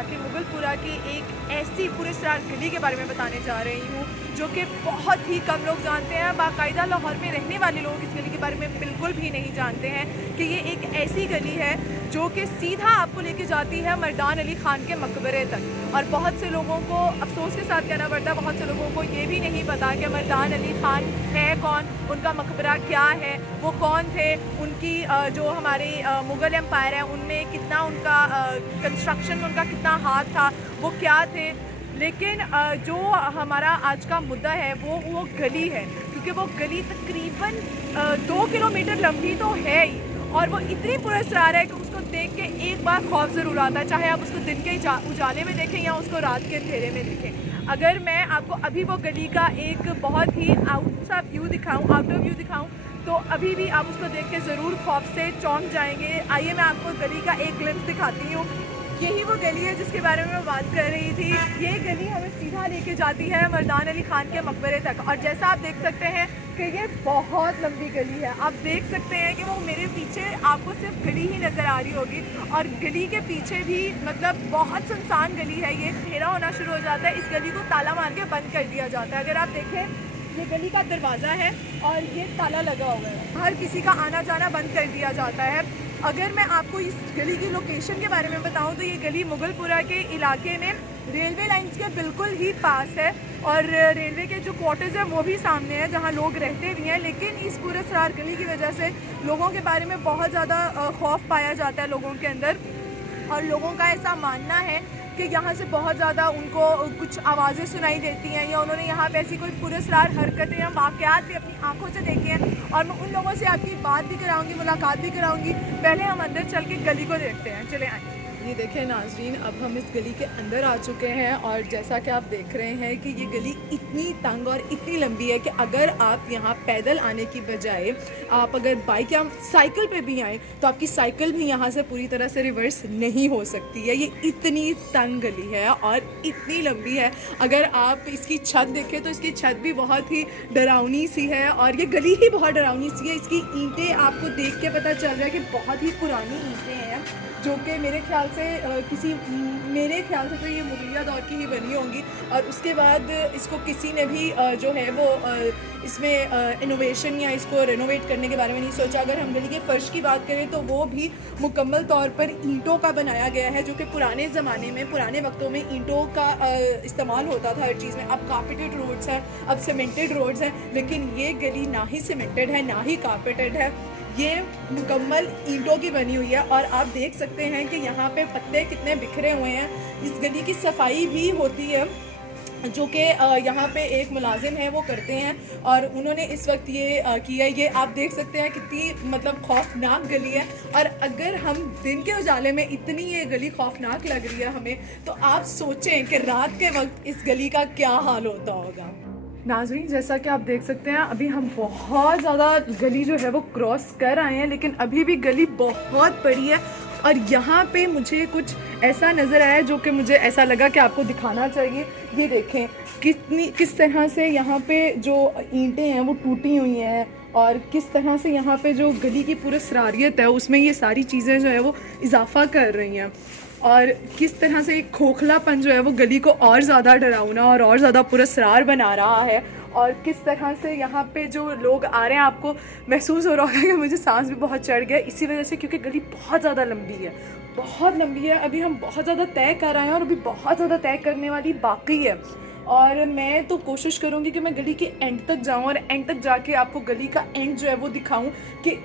इलाके मुगलपुरा की एक ऐसी पुरस्कार गली के बारे में बताने जा रही हूँ जो कि बहुत ही कम लोग जानते हैं। बाकायदा लाहौर में रहने वाले लोग इस गली के बारे में बिल्कुल भी नहीं जानते हैं कि ये एक ऐसी गली है जो कि सीधा आपको लेके जाती है मर्दान अली ख़ान के मकबरे तक। और बहुत से लोगों को अफसोस के साथ कहना पड़ता है, बहुत से लोगों को ये भी नहीं पता कि मर्दान अली ख़ान है कौन, उनका मकबरा क्या है, वो कौन थे, उनकी जो हमारे मुग़ल एम्पायर है उनमें कितना उनका कंस्ट्रक्शन में उनका कितना हाथ था, वो क्या थे। लेकिन जो हमारा आज का मुद्दा है वो गली है, क्योंकि वो गली तकरीबन 2 किलोमीटर लंबी तो है ही, और वो इतनी पुरस्कार है कि उसको देख के एक बार खौफ ज़रूर आता है, चाहे आप उसको दिन के उजाले में देखें या उसको रात के अंधेरे में देखें। अगर मैं आपको अभी वो गली का एक बहुत ही आउटडोर व्यू दिखाऊं तो अभी भी आप उसको देख के ज़रूर खौफ से चौंक जाएंगे। आइए मैं आपको गली का एक ग्लिम्स दिखाती हूँ। यही वो गली है जिसके बारे में मैं बात कर रही थी। ये गली हमें सीधा लेके जाती है मर्दान अली ख़ान के मकबरे तक, और जैसा आप देख सकते हैं कि ये बहुत लंबी गली है। आप देख सकते हैं कि वो मेरे पीछे आपको सिर्फ गली ही नज़र आ रही होगी, और गली के पीछे भी मतलब बहुत सुनसान गली है। ये अंधेरा होना शुरू हो जाता है, इस गली को ताला मार के बंद कर दिया जाता है। अगर आप देखें, ये गली का दरवाज़ा है और ये ताला लगा हुआ है, हर किसी का आना जाना बंद कर दिया जाता है। अगर मैं आपको इस गली की लोकेशन के बारे में बताऊं तो ये गली मुगलपुरा के इलाके में रेलवे लाइंस के बिल्कुल ही पास है, और रेलवे के जो क्वार्टर्स हैं वो भी सामने है जहां लोग रहते भी हैं। लेकिन इस पुरस्कार गली की वजह से लोगों के बारे में बहुत ज़्यादा खौफ पाया जाता है लोगों के अंदर, और लोगों का ऐसा मानना है कि यहाँ से बहुत ज़्यादा उनको कुछ आवाज़ें सुनाई देती हैं, या उन्होंने यहाँ पे ऐसी कोई पुरस्कार हरकतें या वाक़यात भी अपनी आंखों से देखे हैं। और मैं उन लोगों से आपकी बात भी कराऊंगी, मुलाकात भी कराऊंगी। पहले हम अंदर चल के गली को देखते हैं, चले आए। ये देखें नाजरीन, अब हम इस गली के अंदर आ चुके हैं, और जैसा कि आप देख रहे हैं कि ये गली इतनी तंग और इतनी लंबी है कि अगर आप यहाँ पैदल आने की बजाय आप अगर बाइक या साइकिल पे भी आएँ तो आपकी साइकिल भी यहाँ से पूरी तरह से रिवर्स नहीं हो सकती है। ये इतनी तंग गली है और इतनी लंबी है। अगर आप इसकी छत देखें तो इसकी छत भी बहुत ही डरावनी सी है, और ये गली ही बहुत डरावनी सी है। इसकी ईंटें आपको देख के पता चल रहा है कि बहुत ही पुरानी ईंटें हैं, जो कि मेरे ख्याल से तो ये मुगलिया दौर की ही बनी होंगी, और उसके बाद इसको किसी ने भी जो है वो इसमें इनोवेशन या इसको रेनोवेट करने के बारे में नहीं सोचा। अगर हम गली के फ़र्श की बात करें तो वो भी मुकम्मल तौर पर ईंटों का बनाया गया है, जो कि पुराने ज़माने में पुराने वक्तों में ईंटों का इस्तेमाल होता था हर चीज़ में। अब कारपेटेड रोड्स हैं, अब सीमेंटेड रोड्स हैं, लेकिन ये गली ना ही सीमेंटेड है ना ही कारपेटेड है, ये मुकम्मल ईंटों की बनी हुई है। और आप देख सकते हैं कि यहाँ पे पत्ते कितने बिखरे हुए हैं। इस गली की सफाई भी होती है, जो कि यहाँ पे एक मुलाजिम है वो करते हैं, और उन्होंने इस वक्त ये किया। ये आप देख सकते हैं कितनी मतलब खौफनाक गली है, और अगर हम दिन के उजाले में इतनी ये गली खौफनाक लग रही है हमें, तो आप सोचें कि रात के वक्त इस गली का क्या हाल होता होगा। नाज़रीन, जैसा कि आप देख सकते हैं अभी हम बहुत ज़्यादा गली जो है वो क्रॉस कर आए हैं, लेकिन अभी भी गली बहुत बड़ी है। और यहाँ पे मुझे कुछ ऐसा नज़र आया जो कि मुझे ऐसा लगा कि आपको दिखाना चाहिए। ये देखें किस तरह से यहाँ पे जो ईंटें हैं वो टूटी हुई हैं, और किस तरह से यहाँ पे जो गली की पूरी सरारियत है उसमें ये सारी चीज़ें जो है वो इजाफा कर रही हैं, और किस तरह से एक खोखलापन जो है वो गली को और ज़्यादा डरावना और ज़्यादा पुरस्कार बना रहा है। और किस तरह से यहाँ पे जो लोग आ रहे हैं, आपको महसूस हो रहा होगा कि मुझे सांस भी बहुत चढ़ गया इसी वजह से, क्योंकि गली बहुत ज़्यादा लंबी है, बहुत लंबी है। अभी हम बहुत ज़्यादा तय कर रहे हैं और अभी बहुत ज़्यादा तय करने वाली बाकी है, और मैं तो कोशिश करूँगी कि मैं गली के एंड तक जाऊँ, और एंड तक जाके आपको गली का एंड जो है वो दिखाऊँ कि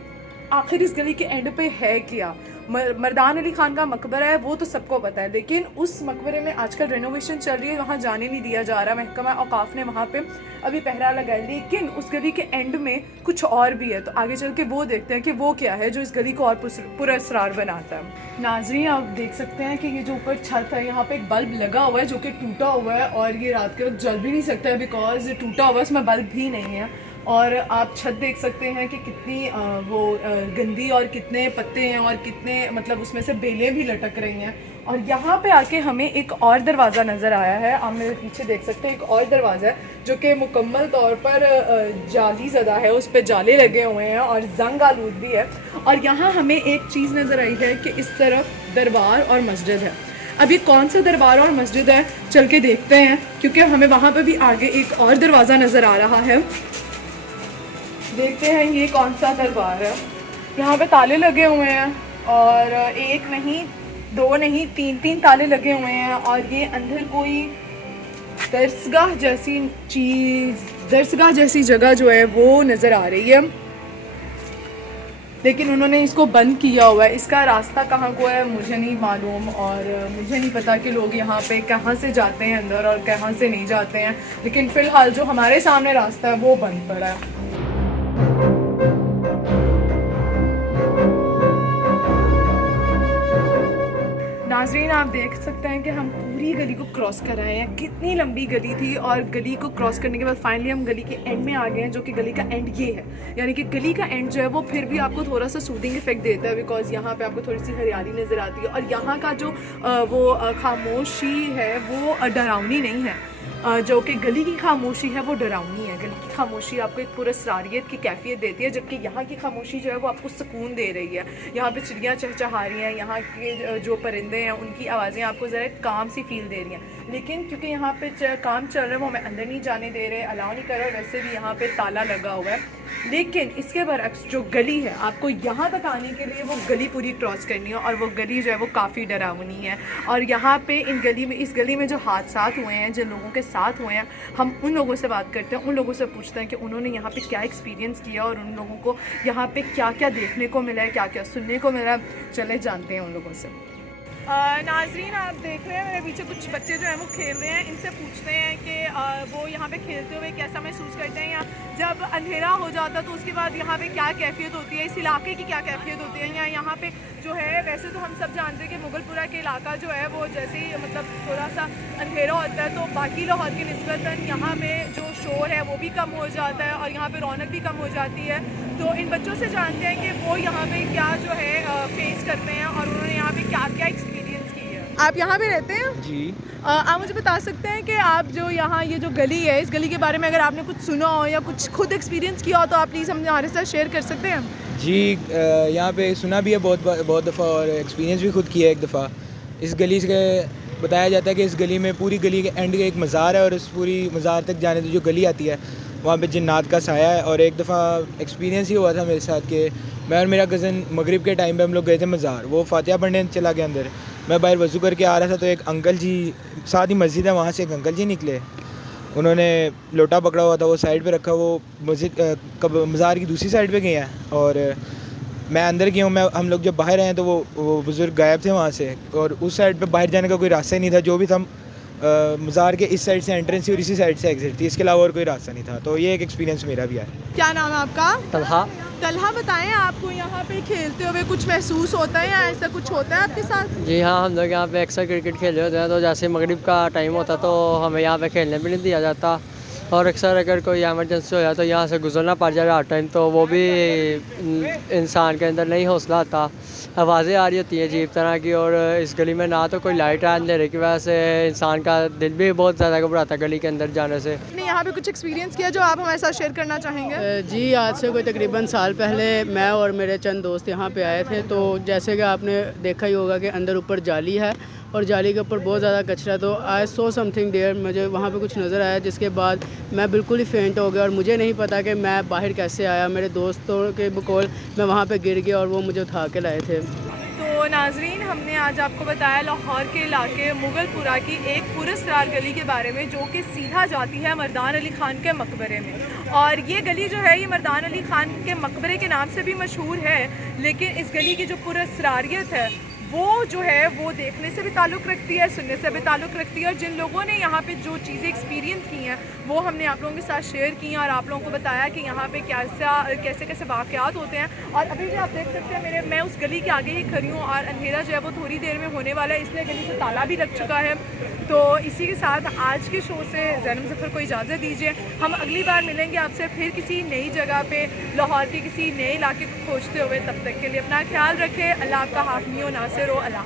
आखिर इस गली के एंड पे है क्या। मर्दान अली ख़ान का मकबरा है वो तो सबको पता है, लेकिन उस मकबरे में आजकल रेनोवेशन चल रही है, वहाँ जाने नहीं दिया जा रहा। महकमा औकाफ ने वहाँ पे अभी पहरा लगाया, लेकिन उस गली के एंड में कुछ और भी है, तो आगे चल के वो देखते हैं कि वो क्या है जो इस गली को और पुरस्कार बनाता है। नाज़रीन, आप देख सकते हैं कि ये जो ऊपर छत है यहाँ पे एक बल्ब लगा हुआ है जो कि टूटा हुआ है, और ये रात के वक्त जल भी नहीं सकता है बिकॉज टूटा हुआ है, उसमें बल्ब भी नहीं है। और आप छत देख सकते हैं कि कितनी वो गंदी और कितने पत्ते हैं और कितने मतलब उसमें से बेलें भी लटक रही हैं। और यहाँ पे आके हमें एक और दरवाज़ा नज़र आया है, आप मेरे पीछे देख सकते हैं एक और दरवाज़ा है जो कि मुकम्मल तौर पर जाली ज़दा है, उस पर जाले लगे हुए हैं और जंग आलूद भी है। और यहाँ हमें एक चीज़ नज़र आई है कि इस तरफ दरबार और मस्जिद है। अभी कौन सा दरबार और मस्जिद है चल के देखते हैं, क्योंकि हमें वहाँ पे भी आगे एक और दरवाज़ा नज़र आ रहा है। देखते हैं ये कौन सा दरबार है। यहाँ पे ताले लगे हुए हैं और एक नहीं, दो नहीं, तीन ताले लगे हुए हैं। और ये अंदर कोई दरसगाह जैसी जगह जो है वो नज़र आ रही है, लेकिन उन्होंने इसको बंद किया हुआ है। इसका रास्ता कहाँ को है मुझे नहीं मालूम, और मुझे नहीं पता कि लोग यहाँ पे कहाँ से जाते हैं अंदर और कहाँ से नहीं जाते हैं, लेकिन फ़िलहाल जो हमारे सामने रास्ता है वो बंद पड़ा है। नाज़रीन, आप देख सकते हैं कि हम पूरी गली को क्रॉस कर रहे हैं। कितनी लंबी गली थी, और गली को क्रॉस करने के बाद फाइनली हम गली के एंड में आ गए हैं, जो कि गली का एंड ये है। यानी कि गली का एंड जो है वो फिर भी आपको थोड़ा सा सूदिंग इफेक्ट देता है, बिकॉज यहाँ पे आपको थोड़ी सी हरियाली नज़र आती है। और यहाँ का जो खामोशी है वो डरावनी नहीं है, जो कि गली की खामोशी है वो डरावनी है। गली की खामोशी आपको एक पुरस्रारियत की कैफियत देती है, जबकि यहाँ की खामोशी जो है वो आपको सुकून दे रही है। यहाँ पे चिड़ियाँ चहचहा रही हैं, यहाँ के जो परिंदे हैं उनकी आवाज़ें आपको ज़रा काम सी फील दे रही हैं। लेकिन क्योंकि यहाँ पे काम चल रहा है वो हमें अंदर नहीं जाने दे रहे, अलाउ नहीं कर रहे, वैसे भी यहाँ पे ताला लगा हुआ है। लेकिन इसके बरअक्स जो गली है, आपको यहाँ तक आने के लिए वो गली पूरी क्रॉस करनी है, और वो गली जो है वो काफ़ी डरावनी है। और यहाँ पे इस गली में जो हादसात हुए हैं, जिन लोगों के साथ हुए हैं, हम उन लोगों से बात करते हैं, उन लोगों से पूछते हैं कि उन्होंने यहाँ पे क्या एक्सपीरियंस किया और उन लोगों को यहाँ पे क्या क्या देखने को मिला है, क्या क्या सुनने को मिला है। चले जानते हैं उन लोगों से। नाज़रीन, आप देख रहे हैं मेरे पीछे कुछ बच्चे जो हैं वो खेल रहे हैं। इनसे पूछते हैं कि वो यहाँ पे खेलते हुए कैसा महसूस करते हैं, या जब अंधेरा हो जाता तो उसके बाद यहाँ पे क्या कैफियत होती है, इस इलाके की क्या कैफियत होती है। या यहाँ पे जो है, वैसे तो हम सब जानते हैं कि मुगलपुरा के इलाका जो है वो जैसे ही मतलब थोड़ा सा अंधेरा होता है तो बाकी लाहौर की निस्बतन यहाँ में जो शोर है वो भी कम हो जाता है और यहाँ पे रौनक भी कम हो जाती है। तो इन बच्चों से जानते हैं कि वो यहाँ पे क्या जो है फेस करते हैं और उन्होंने यहाँ पे क्या क्या एक्सपीरियंस की है। आप यहाँ पे रहते हैं जी? आप मुझे बता सकते हैं कि आप जो यहाँ ये जो गली है, इस गली के बारे में अगर आपने कुछ सुना हो या कुछ खुद एक्सपीरियंस किया हो तो आप प्लीज़ हमारे साथ शेयर कर सकते हैं। जी, यहाँ पे सुना भी है बहुत दफ़ा और एक्सपीरियंस भी खुद किया है एक दफ़ा। इस गली से बताया जाता है कि इस गली में, पूरी गली के एंड का एक मज़ार है, और उस पूरी मज़ार तक जाने तो जो गली आती है वहाँ पे जिन्नात का साया है। और एक दफ़ा एक्सपीरियंस ही हुआ था मेरे साथ कि मैं और मेरा कज़न मगरिब के टाइम पे हम लोग गए थे मज़ार। वो फातिहा पढ़ने चला गया अंदर, मैं बाहर वज़ू करके आ रहा था तो एक अंकल जी, साथ ही मस्जिद है, वहाँ से एक अंकल जी निकले। उन्होंने लोटा पकड़ा हुआ था, वो साइड पे रखा, वो मज़ार की दूसरी साइड पे गए हैं और मैं अंदर गया हूँ। हम लोग जब बाहर आए तो वो बुज़ुर्ग गायब थे वहाँ से, और उस साइड पे बाहर जाने का कोई रास्ता ही नहीं था। जो भी था मज़ार के इस साइड से एंट्रेंस थी और इसी साइड से एग्जिट थी, इसके अलावा और कोई रास्ता नहीं था। तो ये एक एक्सपीरियंस मेरा भी है। क्या नाम है आपका? तलहा। तलहा, बताएं आपको यहाँ पे खेलते हुए कुछ महसूस होता है या ऐसा कुछ होता है आपके साथ? जी हाँ, हम लोग यहाँ पे अक्सर क्रिकेट खेले होते हैं, तो जैसे मगरिब का टाइम होता तो हमें यहाँ पे खेलने भी नहीं दिया जाता, और अक्सर अगर कोई एमरजेंसी हो जाए तो यहाँ से गुजरना पड़ जाए हर टाइम, तो वो भी इंसान के अंदर नहीं हौसला आता। आवाज़ें आ रही होती हैं अजीब तरह की, और इस गली में ना तो कोई लाइट है, अंधेरे की वजह से इंसान का दिल भी बहुत ज़्यादा घबराता है गली के अंदर जाने से। नहीं, यहाँ पे कुछ एक्सपीरियंस किया जो आप हमारे साथ शेयर करना चाहेंगे? जी, आज से कोई तकरीबन साल पहले मैं और मेरे चंद दोस्त यहाँ पे आए थे। तो जैसे कि आपने देखा ही होगा कि अंदर ऊपर जाली है और जाली के ऊपर बहुत ज़्यादा कचरा। तो आई सो समथिंग देयर, मुझे वहाँ पे कुछ नज़र आया, जिसके बाद मैं बिल्कुल ही फेंट हो गया और मुझे नहीं पता कि मैं बाहर कैसे आया। मेरे दोस्तों के बकौल मैं वहाँ पे गिर गया और वो मुझे उठा के लाए थे। तो नाजरीन, हमने आज आपको बताया लाहौर के इलाके मुगलपुरा की एक पुरस्कार गली के बारे में, जो कि सीधा जाती है मर्दान अली ख़ान के मकबरे में। और ये गली जो है ये मर्दान अली ख़ान के मकबरे के नाम से भी मशहूर है, लेकिन इस गली की जो पुरस्कारियत है वो जो है वो देखने से भी ताल्लुक़ रखती है, सुनने से भी ताल्लुक़ रखती है। और जिन लोगों ने यहाँ पे जो चीज़ें एक्सपीरियंस की हैं वो हमने आप लोगों के साथ शेयर की हैं और आप लोगों को बताया कि यहाँ पे कैसे कैसे वाक़यात होते हैं। और अभी भी आप देख सकते हैं मैं उस गली के आगे ही खड़ी हूँ और अंधेरा जो है वो थोड़ी देर में होने वाला है, इसलिए गली को ताला भी लग चुका है। तो इसी के साथ आज के शो से ज़ैनब ज़फ़र को इजाज़त दीजिए। हम अगली बार मिलेंगे आपसे फिर किसी नई जगह पे, लाहौर के किसी नए इलाके को खोजते हुए। तब तक के लिए अपना ख्याल रखें। अल्लाह आपका हाफ़िज़ नासिर हो। अल्लाह।